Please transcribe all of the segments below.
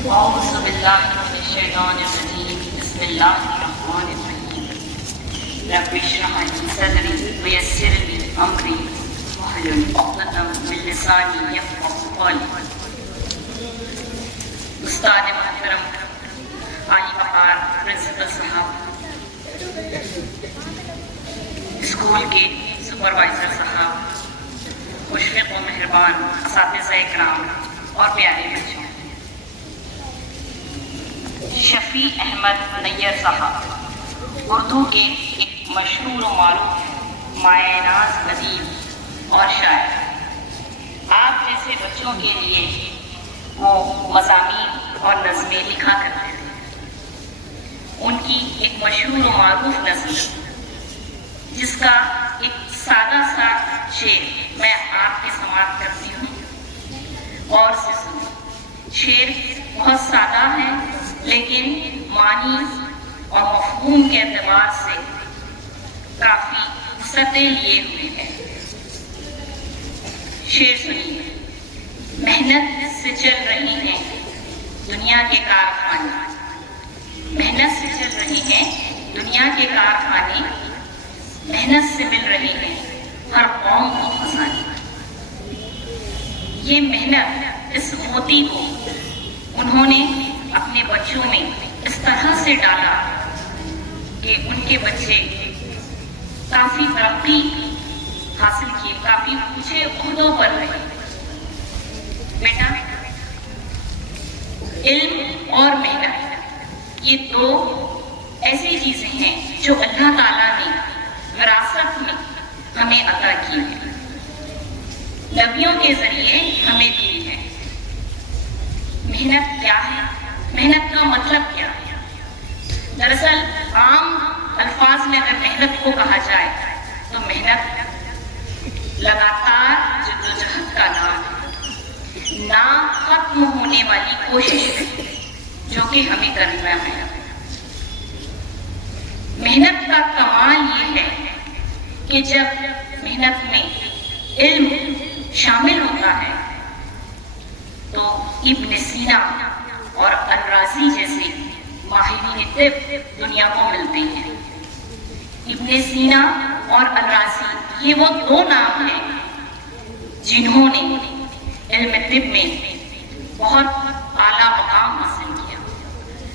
أعوذ بالله من الشيطان الرجيم بسم الله الرحمن الرحيم رب اشرح لي صدري ويسر لي أمري واحلل عقدة من لساني يفقهوا قولي. استاد محترم علی وقار پرنسپل صاحب، اسکول کے سپروائزر صاحب، مشفق و مہربان اساتذہ اکرام اور پیارے بچوں، شفیع احمد نیر صاحب اردو کے ایک مشہور و معروف مایہ ناز ادیب اور شاعر، آپ جیسے بچوں کے لیے وہ مضامین اور نظمیں لکھا کرتے تھے. ان کی ایک مشہور و معروف نظم جس کا ایک سادہ سا شعر میں آپ کی سماعت کرتی ہوں اور سے سنیں. شعر بہت سادہ ہے لیکن معنی اور مفہوم کے اعتبار سے کافی سطح لیے ہوئے ہیں. شعر سنیے. محنت سے چل رہی ہیں دنیا کے کارخانے، محنت سے چل رہی ہیں دنیا کے کارخانے، محنت سے مل رہی ہیں ہر قوم کو خزانے. یہ محنت، اس موتی کو انہوں نے اپنے بچوں میں اس طرح سے ڈالا کہ ان کے بچے کافی ترقی حاصل کی، کافی اونچے عہدوں پر رہے. بیٹا، علم اور محنت یہ دو ایسی چیزیں ہیں جو اللہ تعالیٰ نے وراثت میں ہمیں عطا کی ہے، نبیوں کے ذریعے ہمیں دی ہے. محنت کیا ہے؟ محنت کا مطلب کیا ہے؟ دراصل عام الفاظ میں اگر محنت کو کہا جائے تو محنت لگاتار جدوجہد کا نام ہے، نہ ختم ہونے والی کوشش جو کہ ہمیں کرنا ہے. محنت کا کمال یہ ہے کہ جب محنت میں علم شامل ہوتا ہے تو ابن سینا اور الرازی جیسے ماہرین طب دنیا کو ملتے ہیں. ابن سینا اور الرازی یہ وہ دو نام ہیں جنہوں نے علم طب میں بہت اعلیٰ مقام حاصل کیا.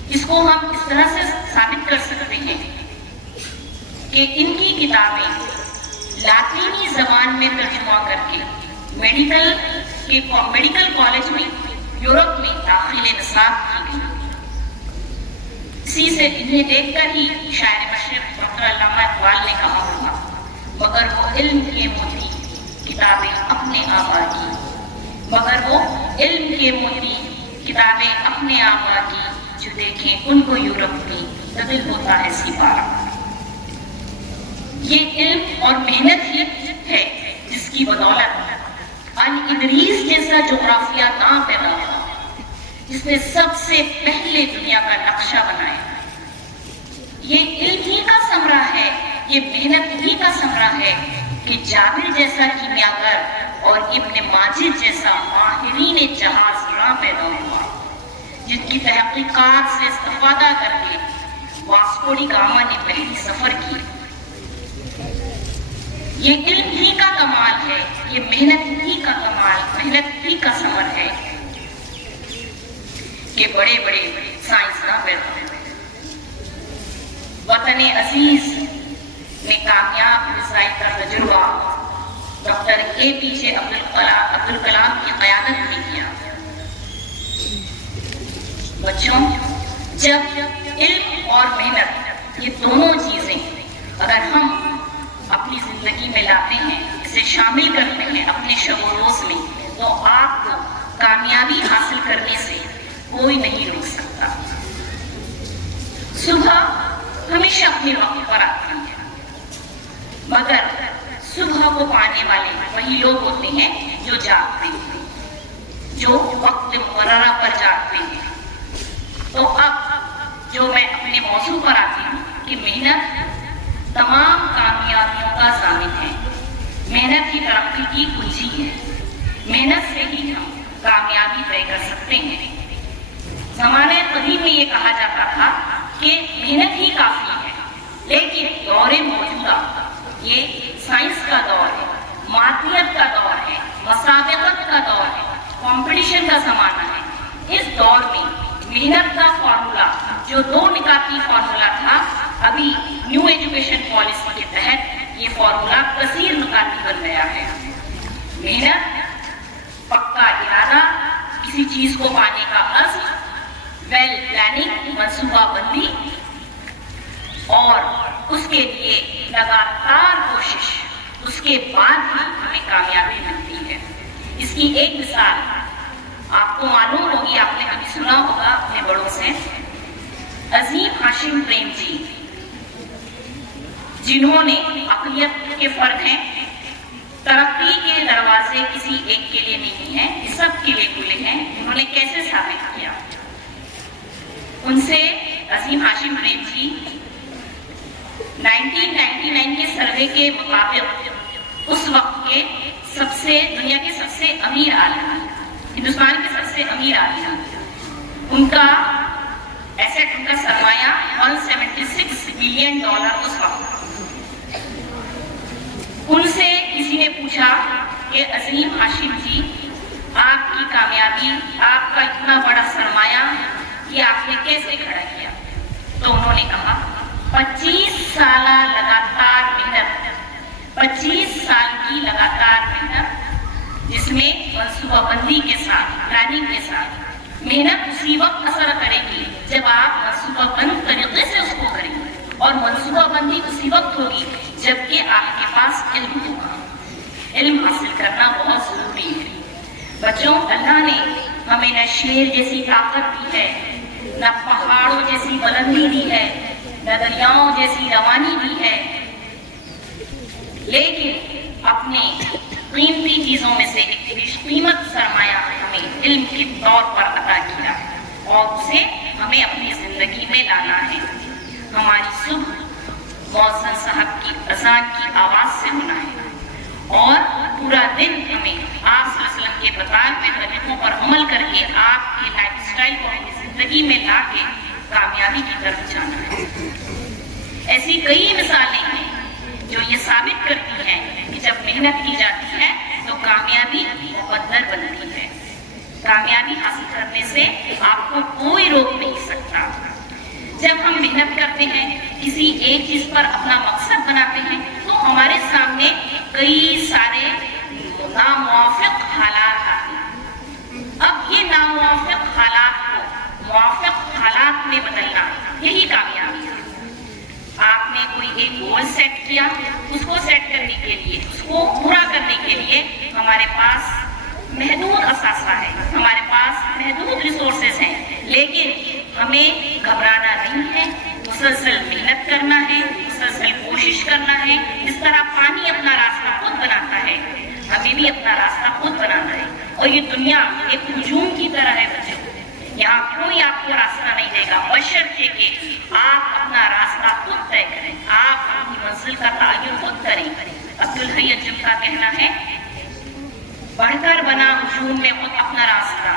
اس کو ہم اس طرح سے ثابت کر سکتے ہیں کہ ان کی کتابیں لاطینی زبان میں ترجمہ کر کے میڈیکل کالج میں یورپ میں داخل نصاب کی گئی. اسی سے انہیں دیکھ کر ہی شاعر مشرق ڈاکٹر علامہ اقبال نے کہا ہوگا، مگر وہ علم کے موتی کتابیں اپنے آبا کی، مگر وہ علم کے موتی کتابیں اپنے آبا کی، جو دیکھیں ان کو یورپ میں تبدیل ہوتا ہے سپارہ. یہ علم اور محنت ہی ہے جس کی بدولت الادریس جیسا جغرافیہ داں پیدا ہوا جس نے سب سے پہلے دنیا کا نقشہ بنایا. یہ علم ہی کا ثمرہ ہے، یہ محنت ہی کا ثمرہ ہے کہ جابر جیسا کیمیاگر اور ابن ماجد جیسا ماہرین جہاز راں پیدا ہوا جن کی تحقیقات سے استفادہ کر کے واسکو ڈی گاما نے پہلی سفر کی. یہ علم ہی کا کمال ہے، یہ محنت ہی کا کمال، محنت ہی کا ثمر ہے کہ بڑے بڑے سائنسداں پیدا ہوئے. وطن عزیز نے کامیاب رسائی کا تجربہ ڈاکٹر اے پی جے عبد الکلام کی قیادت میں کیا. بچوں، جب علم اور محنت یہ دونوں چیزیں اگر ہم اپنی زندگی میں لاتے ہیں، اسے شامل کرتے ہیں اپنے شب و روز میں، تو آپ کو کامیابی حاصل کرنے سے کوئی نہیں روک سکتا. صبح ہمیشہ اپنے وقت پر آتی ہے، مگر صبح کو پانے والے وہی لوگ ہوتے ہیں جو جاگتے ہیں، جو وقت مقررہ پر جاگتے ہیں. تو اب جو میں اپنے موضوع پر آتی ہوں کہ محنت تمام کامیابیوں کا ضامن ہے، محنت ہی ترقی کی کنجی ہے، محنت سے ہی ہم کامیابی طے کر سکتے ہیں. زمانہ قدیم میں یہ کہا جاتا تھا کہ محنت ہی کافی ہے، لیکن دور موجودہ یہ سائنس کا دور ہے، مادیت کا دور ہے، مسابقت کا دور ہے، کمپٹیشن کا زمانہ ہے۔ اس دور میں محنت کا فارمولا جو 2 نکاتی فارمولا تھا، ابھی نیو ایجوکیشن پالیسی کے تحت یہ فارمولا کثیر نکاتی بن گیا ہے۔ محنت، پکا ارادہ، کسی چیز کو پانے کا عزم، ویل پلاننگ، منصوبہ بندی، اور اس کے لیے لگاتار کوشش، اس کے بعد بھی ہمیں کامیابی ملتی ہے۔ اس کی ایک مثال آپ کو معلوم ہوگی، آپ نے کبھی سنا ہوگا اپنے بڑوں سے، عظیم ہاشم پریم جی، جنہوں نے عقلیت کے فرق ہیں، ترقی کے دروازے کسی ایک کے لیے نہیں ہیں، یہ سب کے لیے کھلے ہیں، انہوں نے کیسے ثابت کیا؟ ان سے عظیم ہاشم پریم جی 1999 کے سروے کے مطابق اس وقت کے دنیا کے سب سے امیر آدمی، ہندوستان کے سب سے امیر آدمی، ان کا ایسٹ، ان کا سرمایہ $176 بلین اس وقت۔ ان سے کسی نے پوچھا کہ عظیم ہاشم جی، آپ کی کامیابی، آپ کا اتنا بڑا سرمایہ، یہ آپ نے کیسے کھڑا کیا؟ تو انہوں نے کہا 25 سالہ لگاتار محنت، 25 سال کی لگاتار محنت، جس میں منصوبہ بندی کے ساتھ، پلاننگ کے ساتھ۔ محنت اسی وقت اثر کرے گی جب آپ منصوبہ بند طریقے سے اس کو کریں گے، اور منصوبہ بندی اسی وقت ہوگی جبکہ آپ کے پاس علم ہوگا۔ علم حاصل کرنا بہت ضروری ہے۔ بچوں، اللہ نے ہمیں نہ شیر جیسی طاقت دی ہے، نہ پہاڑوں جیسی بلندی دی ہے، نہ دریاؤں جیسی روانی دی ہے، لیکن اپنے قیمتی چیزوں میں سے ایک قیمت سرمایہ ہمیں علم کے طور پر عطا کیا، اور اسے ہمیں اپنی زندگی میں لانا ہے۔ ہماری صبح مؤذن صاحب کی اذان کی آواز سے ہونا ہے، اور پورا دن ہمیں آپ صلی اللہ علیہ وسلم کے بتائے ہوئے طریقوں پر عمل کر کے آپ کے لائف اسٹائل کو اپنی زندگی میں لا کے کامیابی کی طرف جانا ہے۔ ایسی کئی مثالیں ہیں جو یہ ثابت کرتی ہیں کہ جب محنت کی جاتی ہے تو کامیابی مقدر بنتی ہے۔ کامیابی حاصل کرنے سے آپ کو کوئی روک نہیں سکتا۔ جب ہم محنت کرتے ہیں، کسی ایک چیز پر اپنا مقصد بناتے ہیں، تو ہمارے سامنے کئی سارے ناموافق حالات آتے ہیں۔ اب یہ ناموافق حالات کو موافق حالات میں بدلنا، یہی کامیابی ہے۔ آپ نے کوئی ایک گول سیٹ کیا، اس کو سیٹ کرنے کے لیے، اس کو پورا کرنے کے لیے ہمارے پاس محدود اثاثہ ہے، ہمارے پاس محدود ریسورسز ہیں، لیکن ہمیں گھبرانا نہیں ہے، مسلسل محنت کرنا ہے، مسلسل کوشش کرنا ہے۔ جس طرح پانی اپنا راستہ خود بناتا ہے، ہمیں بھی اپنا راستہ خود بنانا ہے۔ اور یہ دنیا ایک ہجوم کی طرح ہے بچوں، یہاں کوئی آپ کو راستہ نہیں دے گا، بشرطے کہ آپ اپنا راستہ خود طے کریں، آپ اپنی منزل کا تعین خود کریں۔ عبدالحی اجم کا کہنا ہے، بڑھ کر بنا ہجوم میں خود اپنا راستہ،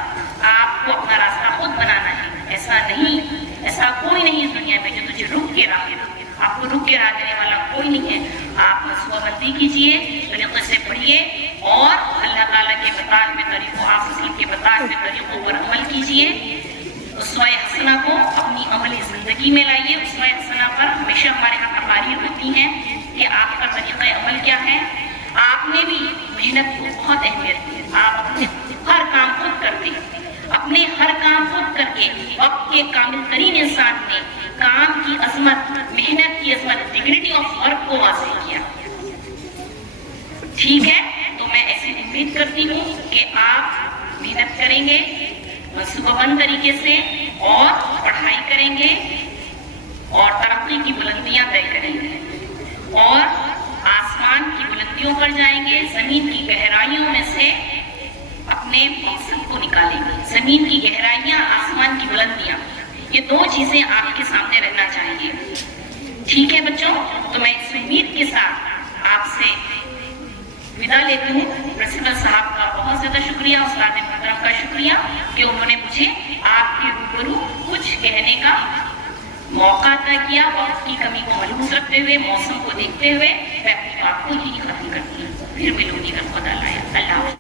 آپ کو اپنا راستہ خود بنانا ہے۔ ایسا کوئی نہیں اس دنیا میں جو تجھے رک کے راہ دے، آپ کو رک کے راہ دینے والا کوئی نہیں ہے۔ آپ منصوبہ بندی کیجئے، طریقے سے پڑھیے، اور اللہ تعالیٰ کے بتائے ہوئے طریقوں، آپ کے بتائے ہوئے طریقوں پر عمل کیجئے۔ اسوہ حسنہ کو اپنی عملی زندگی میں لائیے۔ اسوہ حسنہ پر ہمیشہ ہمارے یہاں تقاریر ہوتی ہیں کہ آپ کا طریقہ عمل کیا ہے۔ آپ نے بھی محنت کو بہت اہمیت دی، آپ اپنے ہر کام خود کرتے ہیں، اپنے ہر کام خود کر کے وقت کے کامل ترین انسان نے کام کی عظمت، محنت کی عظمت، ڈگنیٹی آف ورک کو واضح کیا۔ ٹھیک ہے، تو میں ایسی امید کرتی ہوں کہ آپ محنت کریں گے منصوبہ بند طریقے سے، اور پڑھائی کریں گے، اور ترقی کی بلندیاں طے کریں گے، اور آسمان کی بلندیوں پر جائیں گے، زمین کی گہرائیوں میں سے اپنے مقصد کو نکالیں گے۔ زمین کی گہرائیاں، آسمان کی بلندیاں، یہ دو چیزیں آپ کے سامنے رہنا چاہیے۔ ٹھیک ہے بچوں، تو میں اس امید کے ساتھ آپ سے ودا لیتی ہوں۔ پرنسپل صاحب کا بہت زیادہ شکریہ، استاد محترم کا شکریہ کہ انہوں نے مجھے آپ کے روبرو موقع عطا کیا، وقت کی کمی کو ملحوظ رکھتے ہوئے، موسم کو دیکھتے ہوئے میں اپنی بات کو یہی ختم کرتی ہوں. پھر ملوں گی اگر خدا لایا. اللہ حافظ.